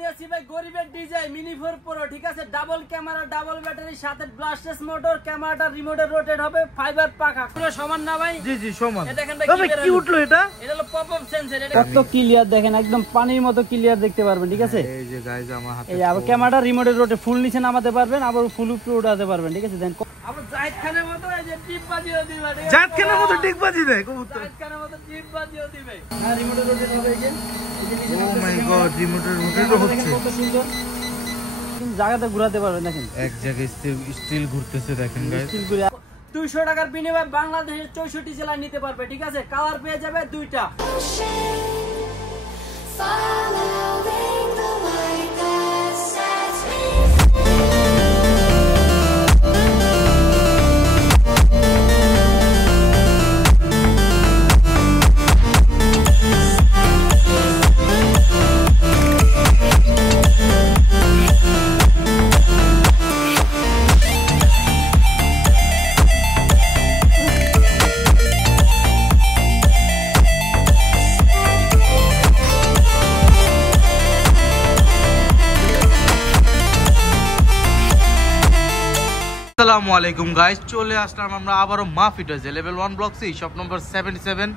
নিয়েছি ভাই গরিবের ডিজাই মিনি 4 প্রো, ঠিক আছে? ডাবল ক্যামেরা, ডাবল ব্যাটারি, সাথে ব্লাস্টলেস মোটর, ক্যামেরাটা রিমোটে রোটেট হবে, ফাইবার পাখা, পুরো সমান না ভাই? জি জি সমান। এই দেখেন ভাই তবে কি উঠলো এটা? এটা হলো পপ আপ সেন্সর। এটা কত ক্লিয়ার দেখেন, একদম পানির মতো ক্লিয়ার দেখতে পারবেন, ঠিক আছে? এই যে গাইস আমার হাতে এই আবার ক্যামেরাটা রিমোটে রোটে ফুল নিচে নামাতে পারবেন, আবার ফুল উপরে উঠাতে পারবেন, ঠিক আছে? দেন আবার জায়েদ খানের মতো এই যে টিপ বাজিও দিবে, ঠিক আছে? জায়েদ খানের মতো টিপ বাজি দেয় কবুতর, জায়েদ খানের মতো টিপ বাজিও দিবে। হ্যাঁ, রিমোটে রোটেট হবে। এই যে ও মাই গড, রিমোটের রোটেটও হচ্ছে। কত সুন্দর জায়গাতে ঘোরাতে পারবেন, দেখেন এক জায়গায় স্টিল ঘুরতেছে, দেখেন গাইস। 200 টাকার বিনিময়ে বাংলাদেশের 64 জেলায় নিতে পারবে, ঠিক আছে? কালার পেয়ে যাবে দুইটা। আসসালামু আলাইকুম গাইস, চলে আসলাম আমরা আবারও মাফি টয়সে level 1 block C shop number 77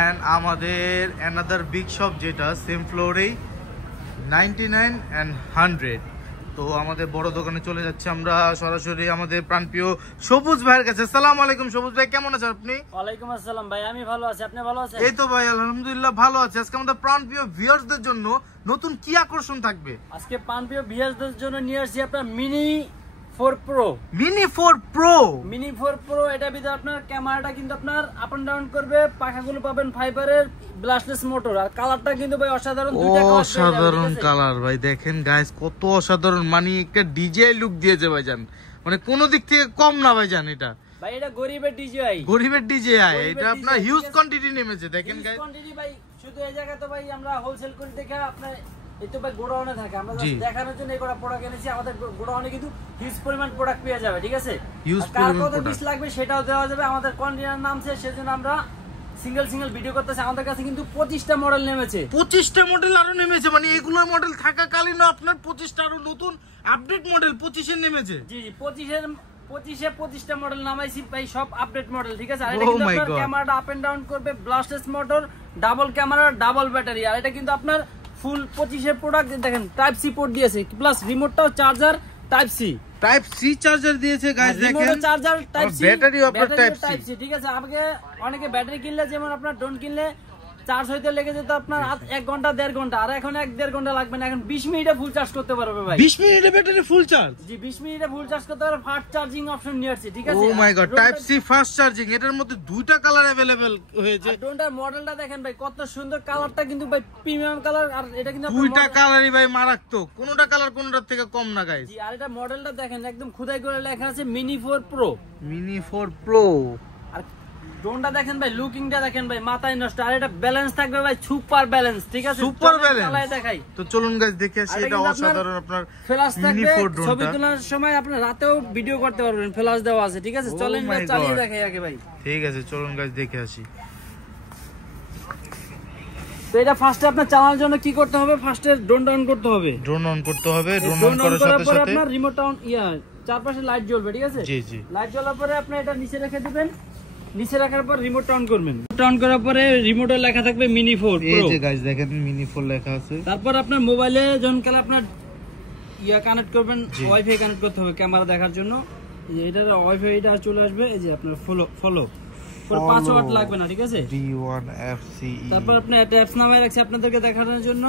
and আমাদের অ্যানাদার বিগ শপ যেটা সেম ফ্লোরেই 99 এন্ড 100। তো আমাদের বড় দোকানে চলে যাচ্ছে আমরা সরাসরি আমাদের প্রাণপ্রিয় সবুজ ভাইয়ের কাছে। আসসালামু আলাইকুম সবুজ ভাই, কেমন আছেন আপনি? ওয়ালাইকুম আসসালাম ভাই, আমি ভালো আছি, আপনি ভালো আছেন? এই তো ভাই আলহামদুলিল্লাহ ভালো আছি। আজকে আমাদের প্রাণপ্রিয় ভিউয়ার্সদের জন্য নতুন কি আকর্ষণ থাকবে? আজকে প্রাণপ্রিয় ভিউয়ার্সদের জন্য নিয়ে আসছি আপনার mini 4 pro. Mini 4 pro, mini 4 pro, এটা ভিতরে আপনার ক্যামেরাটা কিন্তু আপনার আপ এন্ড ডাউন করবে, পাখাগুলো পাবেন ফাইবারের, ব্লাস্টলেস মোটর, আর কালারটা কিন্তু ভাই অসাধারণ, দুইটা কালার, অসাধারণ কালার ভাই। দেখেন গাইস কত অসাধারণ, মানে একটা ডিজে লুক দিয়েছে ভাইজান, মানে কোন দিক থেকে কম না ভাইজান। এটা ভাই এটা গরিবের ডিজিআই, গরিবের ডিজেআই, এটা আপনার হিউজ কোয়ান্টিটি নেমেছে। দেখেন গাইস কোয়ান্টিটি ভাই, শুধু এই জায়গা তো ভাই আমরা হোলসেল করে দেখে আপনার এই তো ভাই গোডাউনে থাকে, আমরা জাস্ট দেখানোর জন্য এই গোটা প্রোডাক্ট এনেছি। আমাদের গোডাউনে কিন্তু হিউজ পরিমাণ প্রোডাক্ট পেয়ে যাবে, ঠিক আছে? কার কত পিস লাগবে সেটাও দেওয়া যাবে। আমাদের কন্টেইনার নামছে, সেজন্য আমরা সিঙ্গেল ভিডিও করতেছি। আমাদের কাছে কিন্তু 25টা মডেল নেমেছে, 25টা মডেল আরো নেমেছে, মানে এগুলো মডেল থাকাকালীন আপনার 25টা আরো নতুন আপডেট মডেল 25 এর নেমেছে। জি 25টা মডেল নামাইছি ভাই, সব আপডেট মডেল, ঠিক আছে? আর এটা কিন্তু আপনার ক্যামেরাটা আপ এন্ড ডাউন করবে, brushless motor, double camera, double battery. আর এটা কিন্তু আপনার ফুল 25 এর প্রোডাক্ট, দেখেন টাইপ সি পোর্ট দিয়েছে, প্লাস রিমোটটাও চার্জার টাইপ সি চার্জার দিয়েছে গাইস। দেখেন রিমোট চার্জার টাইপ সি, ব্যাটারিও আপনার টাইপ সি, ঠিক আছে? আমাকে অনেকে ব্যাটারি কিনলে, যেমন আপনার ড্রোন কিনলে চার্জ হইতে লেগে যেত আপনার 1 ঘন্টা 1.5 ঘন্টা, আর এখন 1-1.5 ঘন্টা লাগবে না, এখন 20 মিনিটে ফুল চার্জ করতে পারবে ভাই। 20 মিনিটে ব্যাটারি ফুল চার্জ? জি 20 মিনিটে ফুল চার্জ করতে পারবে, ফাস্ট চার্জিং অপশন নিয়ে আসছে, ঠিক আছে? Oh my God, type C fast charging, এটার মধ্যে দুইটা কালার अवेलेबल হয়েছে। ড্রোনটার মডেলটা দেখেন ভাই, কত সুন্দর, কালারটা কিন্তু ভাই প্রিমিয়াম কালার, আর এটা কিন্তু দুইটা কালারই ভাই মারাত্মক, কোনটা কালার কোনটার থেকে কম না গাইস। জি, আর এটা মডেলটা দেখেন একদম খোদাই করে লেখা আছে মিনি 4 প্রো। মিনি 4 প্রো, আর ড্রোনটা দেখেন ভাই, লুকিংটা দেখেন ভাই, মাথায় নষ্ট। আর এটা ব্যালেন্স থাকবে ভাই, সুপার ব্যালেন্স, ঠিক আছে? সুপার ব্যালেন্স দেখাই তো চলুন গাইস দেখে আসি। এটা অসাধারণ, আপনার ফ্ল্যাশ মিনি থাকবে, 4 ড্রোনটা ছবি তোলার সময় আপনি রাতেও ভিডিও করতে পারবেন, ফ্ল্যাশ দেওয়া আছে, ঠিক আছে? চলেন ভাই চালিয়ে দেখাই আগে ভাই। ঠিক আছে চলুন গাইস দেখে আসি। তো এটা ফার্স্টে আপনার চালানোর জন্য কি করতে হবে? ফার্স্টে ড্রোন অন করতে হবে, ড্রোন অন করতে হবে। ড্রোন অন করার সাথে সাথে আপনার রিমোট অন চারপাশে লাইট জ্বলবে, ঠিক আছে? জি জি। লাইট জ্বলার পরে আপনি এটা নিচে রেখে দিবেন, নিচে রাখার পর রিমোট অন করবেন। অন করার পরে রিমোটে লেখা থাকবে মিনি 4 প্রো। এই যে গাইস দেখেন মিনি 4 লেখা আছে। তারপর আপনার মোবাইলে যখন কালে আপনার কানেক্ট করবেন, ওয়াইফাই কানেক্ট করতে হবে ক্যামেরা দেখার জন্য। এই যে এটার ওয়াইফাই এটা চলে আসবে, এই যে আপনার ফলো পর 5 ওয়াট লাগবে না, ঠিক আছে? D1FCE। তারপর আপনি এটা অ্যাপস নামায় রাখছি আপনাদেরকে দেখানোর জন্য।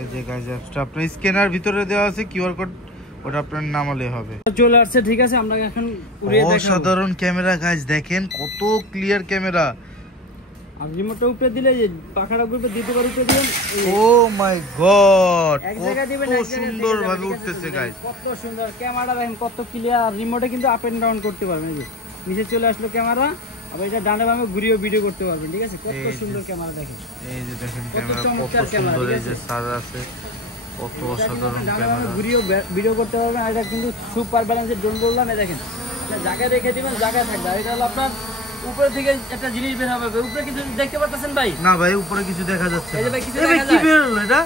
এই যে গাইস অ্যাপসটা আপনার স্ক্যানার ভিতরে দেওয়া আছে, কিউআর কোড, ওটা আপনার নামালে হবে। চলে আসছে, ঠিক আছে? আমরা এখন উড়িয়ে দেখাবো। অসাধারণ ক্যামেরা গাইস, দেখেন কত ক্লিয়ার ক্যামেরা। আর রিমোটটা উপরে দিলে যে পাখাটা ঘুরবে, দ্বিতীয়বার উপরে দিবেন, ও মাই গড এক জায়গায় দিবেন, কত সুন্দর ভাবে উঠতেছে গাইস, কত সুন্দর ক্যামেরা দেখেন, কত ক্লিয়ার। রিমোটে কিন্তু আপ এন্ড ডাউন করতে পারবেন, এই যে নিচে চলে আসলো ক্যামেরা, আবার এটা ডানে বামে ঘুরিয়ে ভিডিও করতে পারবেন, ঠিক আছে? কত সুন্দর ক্যামেরা দেখেন, এই যে দেখেন ক্যামেরা কত সুন্দর, এই যে সার আছে, কত অসাধারণ ক্যামেরা, ঘুরিয়ে ভিডিও করতে পারবেন। আর এটা কিন্তু সুপার ব্যালেন্সের ড্রোন বললাম, এই দেখেন জায়গায় রেখে দিবেন, জায়গায় থাকবে। আর এটা হলো আপনার উপরে থেকে একটা জিনিস বের হবে, উপরে কিছু দেখতে পাচ্ছেন ভাই? না ভাই উপরে কিছু দেখা যাচ্ছে না। এই যে ভাই কিছু দেখা যায়, কি বের হলো এটা?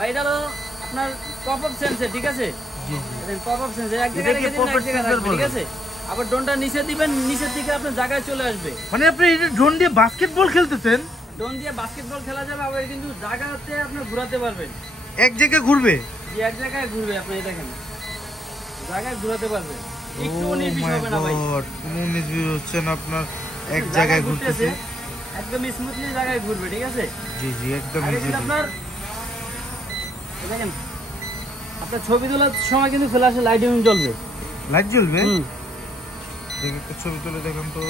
ভাই এটা হলো আপনার পপ আপ সেন্সর, ঠিক আছে? জি জি, পপ আপ সেন্সর এক জায়গায় রেখে দিবেন, এক জায়গায় রাখবেন, ঠিক আছে? আবার ড্রোনটা নিচে দিবেন, নিচের দিকে আপনার জায়গায় চলে আসবে। মানে আপনি এই ড্রোন দিয়ে বাস্কেটবল খেলতেছেন? ড্রোন দিয়ে বাস্কেটবল খেলা যাবে, আবার কিন্তু জায়গাতে আপনি ঘোরাতে পারবেন। এক জায়গায় ঘুরবে? জি, এক জায়গায় ঘুরবে, আপনি দেখেন জায়গায় ঘোরাতে পারবেন। একটু নির্বিষ হবে না ভাই, কোনো নির্বিষ হচ্ছে না, আপনার এক জায়গায় ঘুরতেছে, একদম স্মুথলি জায়গায় ঘুরবে, ঠিক আছে? জি জি, একদম ইজি। আপনার দেখেন আপনার ছবি তোলার সময় কিন্তু ফ্ল্যাশে লাইটিং জ্বলবে। লাইট জ্বলবে? দেখি একটা ছবি তুলে দেখুন তো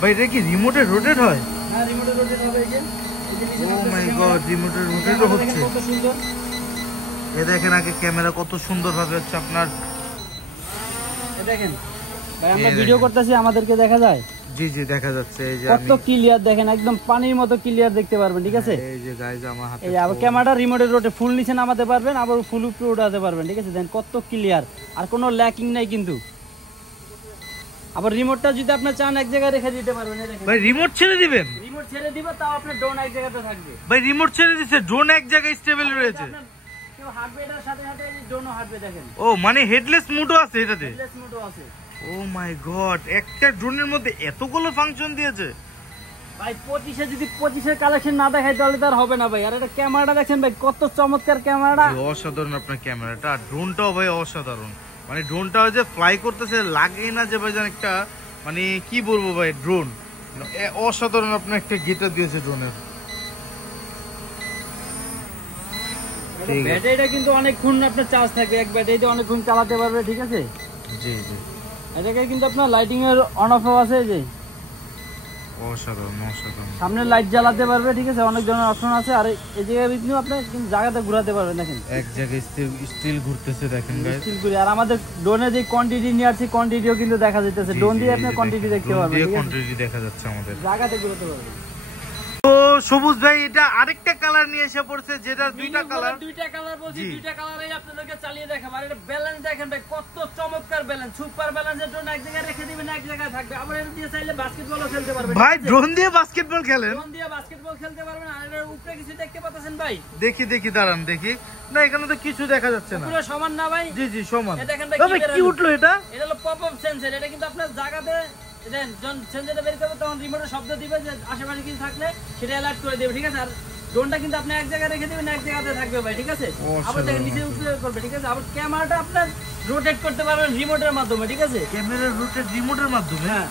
ভাই, এটা কি রিমোটে রোটেট হয়? হ্যাঁ, রিমোটে রোটেট হবে। এই যে ও মাই গড, রিমোটে রোটেট হচ্ছে। কত সুন্দর, এই দেখেন আগে ক্যামেরা কত সুন্দর ভাবে হচ্ছে আপনার। এই দেখেন ভাই, আমরা ভিডিও করতেছি, আমাদেরকে দেখা যায়। জি জি, দেখা যাচ্ছে। এই যে কত ক্লিয়ার দেখেন, একদম পানির মতো ক্লিয়ার দেখতে পারবেন, ঠিক আছে? এই যে গাইস আমার হাতে, এই আবার ক্যামেরাটা রিমোটের রোটে ফুল নিচে নামাতে পারবেন, আবার ফুল উপরে উঠাতে পারবেন, ঠিক আছে? দেখেন কত ক্লিয়ার, আর কোনো ল্যাকিং নাই কিন্তু। আবার রিমোটটা যদি আপনি চান এক জায়গায় রেখে দিতে পারবেন। এই দেখেন ভাই, রিমোট ছেড়ে দিবেন? রিমোট ছেড়ে দিব, তাও আপনার ড্রোন এক জায়গাতে থাকবে। ভাই রিমোট ছেড়ে দিছে, ড্রোন এক জায়গায় স্টেবল রয়েছে। কেউ হাঁটবে, এটার সাথে সাথে ড্রোনও হাঁটবে, দেখেন। ও মানে হেডলেস মোডও আছে এটাতে? হেডলেস মোডও আছে। ও মাই গড, একটা ড্রোনের মধ্যে এতগুলো ফাংশন দিয়েছে ভাই। 25-এ যদি 25-এর কালেকশন না দেখাই তাহলে তার হবে না ভাই। আর এটা ক্যামেরাটা দেখেন ভাই, কত চমৎকার ক্যামেরাটা, অসাধারণ আপনার ক্যামেরাটা। ড্রোনটাও ভাই অসাধারণ, মানে ড্রোনটা যে ফ্লাই করতেছে লাগেই না যে ভাই যেন একটা, মানে কি বলবো ভাই, ড্রোন অসাধারণ আপনার একটা গিটার দিয়েছে ড্রোনের। ব্যাটারিটা কিন্তু অনেকক্ষণ আপনার চার্জ থাকে, এক ব্যাটারিতে অনেকক্ষণ চালাতে পারবে, ঠিক আছে? জি জি, এটাকে কিন্তু আপনার লাইটিং এর অন অফ আছে, যে অসাধারণ অসাধারণ। সামনে লাইট জ্বালাতে পারবে, ঠিক আছে? অনেক ধরনের অপশন আছে। আর এই জায়গায় কিন্তু আপনি জায়গাতে ঘোরাতে পারবেন, দেখেন এক জায়গায় স্টিল ঘুরতেছে, দেখেন গাইস স্টিল ঘুরে। আর আমাদের ড্রোনে যে কোয়ান্টিটি নিয়ে আসছে, কোয়ান্টিটিও কিন্তু দেখা যাচ্ছে। ড্রোন দিয়ে আপনি কোয়ান্টিটি দেখতে পারবেন, ঠিক আছে? কোয়ান্টিটি দেখা যাচ্ছে আমাদের, জায়গাতে ঘোরাতে পারবেন। তো সবুজ ভাই, এটা আরেকটা কালার নিয়ে এসে পড়ছে, যেটা দুইটা কালার বলছি, দুইটা কালারই আপনাদেরকে চালিয়ে দেখাবো। আর এটা ব্যালেন্স দেখেন ভাই, কত চমৎকার ব্যালেন্স, সুপার ব্যালেন্সের জন্য এক জায়গায় রেখে দিবেন, এক জায়গায় থাকবে। আবার এটা দিয়ে চাইলে বাস্কেটবলও খেলতে পারবেন ভাই। ড্রোন দিয়ে বাস্কেটবল খেলেন? ড্রোন দিয়ে বাস্কেটবল খেলতে পারবেন। আর এর উপরে কিছু দেখতে পাচ্ছেন ভাই? দেখি দেখি, দাঁড়ান দেখি। না, এখানে তো কিছু দেখা যাচ্ছে না। পুরো সমান না ভাই? জি জি, সমান। দেখেন ভাই, কি উঠলো এটা? এটা হলো পপ আপ সেন্সর। এটা কিন্তু আপনার জায়গাতে যখন সেন্সরটা বের করবে তখন রিমোটের শব্দ দিবে, যে আশেপাশে কিছু থাকলে সেটা অ্যালার্ট করে দেবে, ঠিক আছে? আর ড্রোনটা কিন্তু আপনি এক জায়গায় রেখে দিবেন, এক জায়গাতে থাকবে ভাই, ঠিক আছে? আবার দেখেন নিচে উপরে করবে, ঠিক আছে? আবার ক্যামেরাটা আপনার রোটেট করতে পারবেন রিমোটের মাধ্যমে, ঠিক আছে? ক্যামেরা রোটেট রিমোটের মাধ্যমে? হ্যাঁ,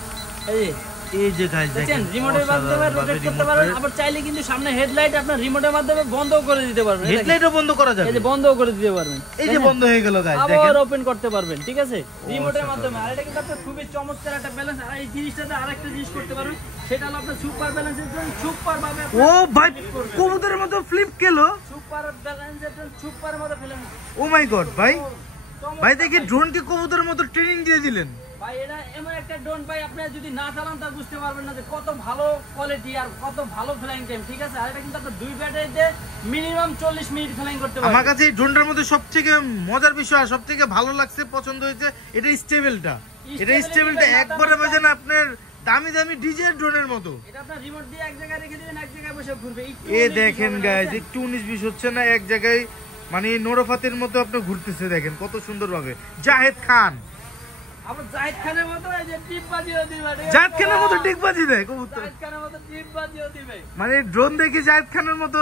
এই যে গাইস দেখেন, রিমোটের মাধ্যমে রোটেট করতে পারবেন। আবার চাইলে কিন্তু সামনে হেডলাইট আপনার রিমোটের মাধ্যমে বন্ধ করে দিতে পারবেন। হেডলাইটও বন্ধ করা যাবে? এই যে বন্ধও করে দিতে পারবেন, এই যে বন্ধ হয়ে গেল গাইস, দেখেন। আবার ওপেন করতে পারবেন, ঠিক আছে? রিমোটের মাধ্যমে। আর এটা কিন্তু আপনার খুবই চমৎকার একটা ব্যালেন্স। আর এই জিনিসটাতে আরেকটা জিনিস করতে পারবেন, সেটা হলো আপনার সুপার ব্যালেন্সের জন্য সুপার ভাবে। ও ভাই, কবুতরের মতো ফ্লিপ খেলো, সুপার ব্যালেন্সের জন্য সুপার মতো ফেলেন। ও মাই গড ভাই, ভাই দেখি ড্রোনকে কবুতরের মতো ট্রেনিং দিয়ে দিলেন ভাই। এটা এমন একটা ড্রোন ভাই, আপনি যদি না চালান তা বুঝতে পারবেন না যে কত ভালো কোয়ালিটি আর কত ভালো ফ্লাইং টাইম, ঠিক আছে? আর এটা কিন্তু আপনার দুই ব্যাটারিতে মিনিমাম 40 মিনিট ফ্লাইং করতে পারবেন। আমার কাছে এই ড্রোনটার মধ্যে সবথেকে মজার বিষয় আর সবথেকে ভালো লাগছে, পছন্দ হয়েছে এটা স্টেবলটা। এটা স্টেবলটা একবারে বাজে না আপনার দামি দামি ডিজে ড্রোনের মতো। এটা আপনার রিমোট দিয়ে এক জায়গায় রেখে দিবেন, এক জায়গায় বসে ঘুরবে। এই দেখেন গাইস, একটু 19-20 হচ্ছে না, এক জায়গায় মানে নোরফাতের মতো আপনি ঘুরতেছে, দেখেন কত সুন্দর ভাবে। জাহেদ খান, আবার জাহিদ খানের মতো এই যে টিপ বাজিও দিবে, জাহেদ খানের মতো ডিগবাজি দেয় কবুতর, জাহিদ খানের মতো টিপ বাজিও দিবে। মানে ড্রোন দেখি জাহেদ খানের মতো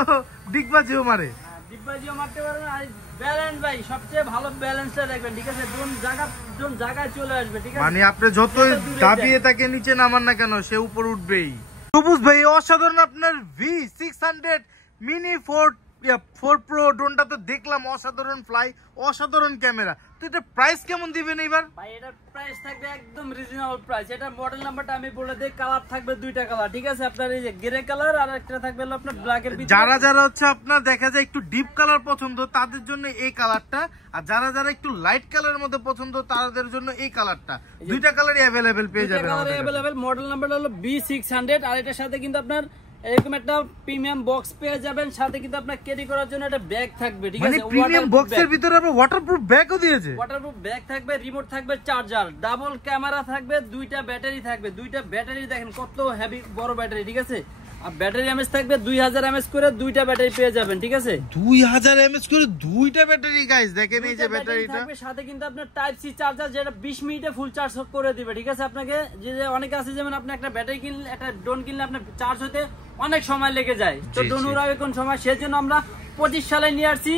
ডিগবাজিও মারে, টিপ বাজিও মারতে পারবেন। আর ব্যালেন্স ভাই, সবচেয়ে ভালো ব্যালেন্সটা রাখবেন, ঠিক আছে? ড্রোন জায়গায় চলে আসবে, ঠিক আছে? মানে আপনি যতই দাবিয়ে তাকে নিচে নামান না কেন, সে উপর উঠবেই। সবুজ ভাই, অসাধারণ আপনার V600 মিনি 4 প্রো ড্রোনটা তো দেখলাম, অসাধারণ ফ্লাই, অসাধারণ ক্যামেরা। তো এটা প্রাইস কেমন দিবেন এইবার? ভাই এটার প্রাইস থাকবে একদম রিজনেবল প্রাইস। এটা মডেল নাম্বারটা আমি বলে দেই, কালার থাকবে দুইটা কালার, ঠিক আছে? আপনার এই যে গ্রে কালার, আর একটা থাকবে হলো আপনার ব্ল্যাক এর ভিতরে। যারা যারা হচ্ছে আপনার দেখা যায় একটু ডিপ কালার পছন্দ, তাদের জন্য এই কালারটা। আর যারা যারা একটু লাইট কালারের মধ্যে পছন্দ, তাদের জন্য এই কালারটা। দুইটা কালারই अवेलेबल পেয়ে যাবেন আমাদের কাছে। अवेलेबल মডেল নাম্বারটা হলো B600। আর এটার সাথে কিন্তু আপনার এরকম একটা প্রিমিয়াম বক্স পেয়ে যাবেন, সাথে কিন্তু আপনার ক্যারি করার জন্য একটা ব্যাগ থাকবে, ঠিক আছে? মানে প্রিমিয়াম বক্সের ভিতরে আপনার ওয়াটারপ্রুফ ব্যাগও দিয়েছে। ওয়াটারপ্রুফ ব্যাগ থাকবে, রিমোট থাকবে, চার্জার, ডাবল ক্যামেরা থাকবে, দুইটা ব্যাটারি থাকবে। দুইটা ব্যাটারি দেখেন কত হেভি বড় ব্যাটারি, ঠিক আছে? আর ব্যাটারি এমএস থাকবে 2000 এমএস করে দুইটা ব্যাটারি পেয়ে যাবেন, ঠিক আছে? 2000 এমএস করে দুইটা ব্যাটারি গাইস, দেখেন এই যে ব্যাটারিটা থাকবে সাথে কিন্তু আপনার টাইপ সি চার্জার, যেটা 20 মিনিটে ফুল চার্জ করে দিবে, ঠিক আছে? আপনাকে যে অনেকে আছে যেমন আপনি একটা ব্যাটারি কিনলে, একটা ড্রোন কিনলে আপনার চার্জ হতে অনেক সময় লেগে যায়, তো ড্রোন উড়াবে কোন সময়, সেজন্য আমরা 25 সালে নিয়ে আসছি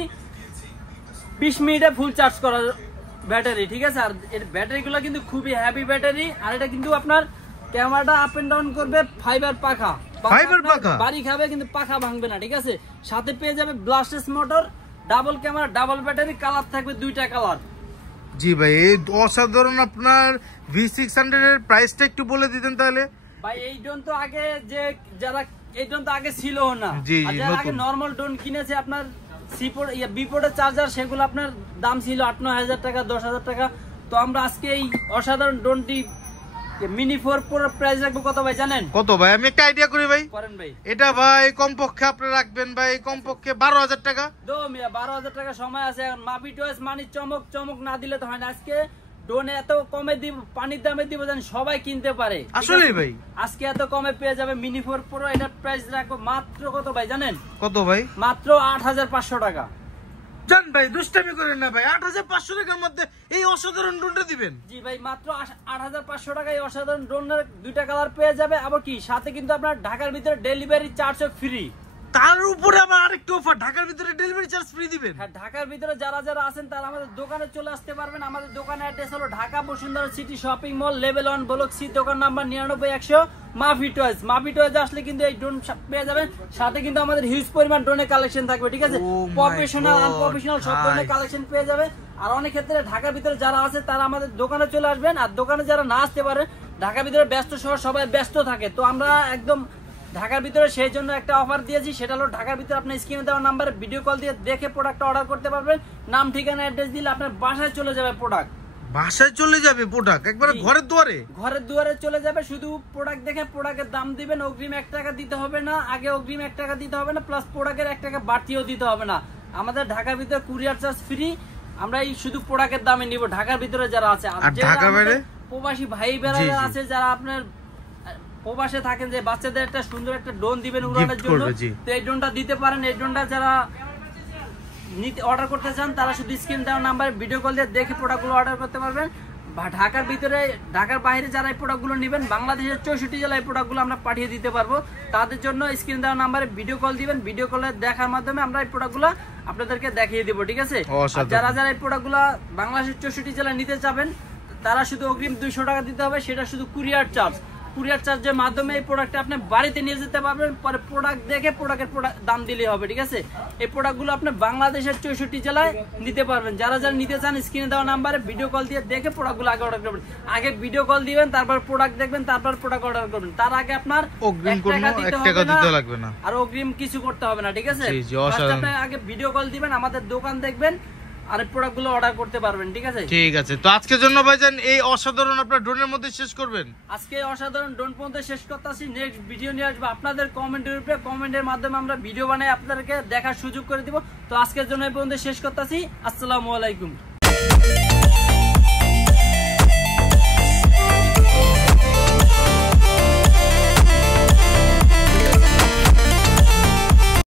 20 মিনিটে ফুল চার্জ করার ব্যাটারি, ঠিক আছে? আর এর ব্যাটারিগুলো কিন্তু খুবই হেভি ব্যাটারি, আর এটা কিন্তু আপনার ক্যামেরাটা আপ এন্ড ডাউন করবে ফাইবার পাখা, বাড়ি খাবে কিন্তু পাখা ভাঙবে না, ঠিক আছে? সাথে পেয়ে যাবে brushless motor, double camera, double battery, colour থাকবে দুইটা কালার। জি ভাই, এই অসাধারণ আপনার V600 এর প্রাইসটা একটু বলে দিতেন তাহলে। ভাই এই ড্রোন তো আগে যে যারা এই ড্রোন তো আগে ছিল না, আর যারা আগে নরমাল ড্রোন কিনেছে আপনার সিপোর্ট বিপোর্টের চার্জার, সেগুলো আপনার দাম ছিল 8-9 হাজার টাকা, 10 হাজার টাকা। তো আমরা আজকে এই অসাধারণ ড্রোনটি মিনি 4 প্রো প্রাইস রাখবো কত ভাই জানেন? কত ভাই? আমি একটা আইডিয়া করি ভাই। করেন ভাই। এটা ভাই কমপক্ষে আপনি রাখবেন ভাই কমপক্ষে 12,000 টাকা। দো মিয়া 12,000 টাকা সময় আছে এখন। মাফি টয়েস মানে চমক না দিলে তো হয় না। আজকে ড্রোনে এত কমে দিব, পানির দামে দিব জানেন সবাই কিনতে পারে। আসলে ভাই আজকে এত কমে পেয়ে যাবে মিনি 4 প্রো। এটার প্রাইস রাখবো মাত্র কত ভাই জানেন? কত ভাই? মাত্র 8,500 টাকা। জান ভাই দুষ্টামি করেন না ভাই, 8,500 টাকার মধ্যে এই অসাধারণ ড্রোনটা দিবেন? জি ভাই, মাত্র 8,500 টাকায় অসাধারণ ড্রোনের দুইটা কালার পেয়ে যাবে। আবার কি সাথে কিন্তু আপনার ঢাকার ভিতরে ডেলিভারি চার্জও ফ্রি। তার উপরে আবার আরেকটা অফার, ঢাকার ভিতরে ডেলিভারি চার্জ ফ্রি দিবেন। হ্যাঁ, ঢাকার ভিতরে যারা আছেন তারা আমাদের দোকানে চলে আসতে পারবেন। আমাদের দোকানের অ্যাড্রেস হলো Dhaka Bashundhara city shopping mall, level 1 block C, দোকান নাম্বার 99 100, মাফি টয়েস। মাফি টয়েস আসলে কিন্তু এই ড্রোন পেয়ে যাবেন। সাথে কিন্তু আমাদের হিউজ পরিমাণ ড্রোনের কালেকশন থাকবে, ঠিক আছে? প্রফেশনাল আনপ্রফেশনাল সব ধরনের কালেকশন পেয়ে যাবে। আর অনেক ক্ষেত্রে ঢাকার ভিতরে যারা আছে তারা আমাদের দোকানে চলে আসবেন। আর দোকানে যারা না আসতে পারে, ঢাকার ভিতরে ব্যস্ত শহর, সবাই ব্যস্ত থাকে, তো আমরা একদম ঢাকার ভিতরে সেই জন্য একটা অফার দিয়েছি। সেটা হলো ঢাকার ভিতরে আপনার স্ক্রিনে দেওয়া নাম্বারে ভিডিও কল দিয়ে দেখে প্রোডাক্ট অর্ডার করতে পারবেন। নাম ঠিকানা অ্যাড্রেস দিলে আপনার বাসায় চলে যাবে প্রোডাক্ট। বাসায় চলে যাবে প্রোডাক্ট একবারে ঘরের দুয়ারে চলে যাবে। শুধু প্রোডাক্ট দেখে প্রোডাক্টের দাম দিবেন, অগ্রিম 1 টাকা দিতে হবে না। আগে অগ্রিম 1 টাকা দিতে হবে না, প্লাস প্রোডাক্টের 1 টাকা বাড়তিও দিতে হবে না। আমাদের ঢাকার ভিতরে কুরিয়ার চার্জ ফ্রি। আমরা এই শুধু প্রোডাক্টের দামে নিব ঢাকার ভিতরে যারা আছে। আর ঢাকা বাইরে প্রবাসী ভাই বেড়ারা আছে যারা আপনার প্রবাসে থাকেন, যে বাচ্চাদের একটা সুন্দর একটা ড্রোন দিবেন উড়ানোর জন্য, তো এই ড্রোনটা দিতে পারেন। এই ড্রোনটা যারা নিতে অর্ডার করতে চান তারা শুধু স্ক্রিন দেওয়া নাম্বারে ভিডিও কল দিয়ে দেখে প্রোডাক্টগুলো অর্ডার করতে পারবেন। ঢাকার ভিতরে, ঢাকার বাইরে যারা এই প্রোডাক্টগুলো নেবেন, বাংলাদেশের 64 জেলায় প্রোডাক্টগুলো আমরা পাঠিয়ে দিতে পারবো। তাদের জন্য স্ক্রিন দেওয়া নাম্বারে ভিডিও কল দিবেন। ভিডিও কলে দেখার মাধ্যমে আমরা এই প্রোডাক্টগুলো আপনাদেরকে দেখিয়ে দেবো, ঠিক আছে? যারা এই প্রোডাক্টগুলো বাংলাদেশের 64 জেলায় নিতে চাবেন তারা শুধু অগ্রিম 200 টাকা দিতে হবে। সেটা শুধু কুরিয়ার চার্জের মাধ্যমে এই প্রোডাক্টটা আপনি বাড়িতে নিয়ে যেতে পারবেন। পরে প্রোডাক্ট দেখে প্রোডাক্টের দাম দিলেই হবে, ঠিক আছে? এই প্রোডাক্টগুলো আপনি বাংলাদেশের 64 জেলায় নিতে পারবেন। যারা নিতে চান স্ক্রিনে দেওয়া নাম্বারে ভিডিও কল দিয়ে দেখে প্রোডাক্টগুলো আগে অর্ডার করবেন। আগে ভিডিও কল দিবেন, তারপর প্রোডাক্ট দেখবেন, তারপর প্রোডাক্ট অর্ডার করবেন। তার আগে আপনার 1 টাকা দিতে লাগবে না, আর অগ্রিম কিছু করতে হবে না, ঠিক আছে? আপনি আগে ভিডিও কল দিবেন, আমাদের দোকান দেখবেন, আর প্রোডাক্টগুলো অর্ডার করতে পারবেন, ঠিক আছে? ঠিক আছে। তো আজকের জন্য ভাইজান এই অসাধারণ আপনার ড্রোনের মধ্যে শেষ করবেন। আজকে অসাধারণ ড্রোন পর্যন্ত শেষ করতেছি। নেক্সট ভিডিও নিয়ে আসবো আপনাদের কমেন্টের উপরে। কমেন্টের মাধ্যমে আমরা ভিডিও বানাই আপনাদেরকে দেখার সুযোগ করে দিব। তো আজকের জন্য এই পর্যন্ত শেষ করতেছি। আসসালামু আলাইকুম।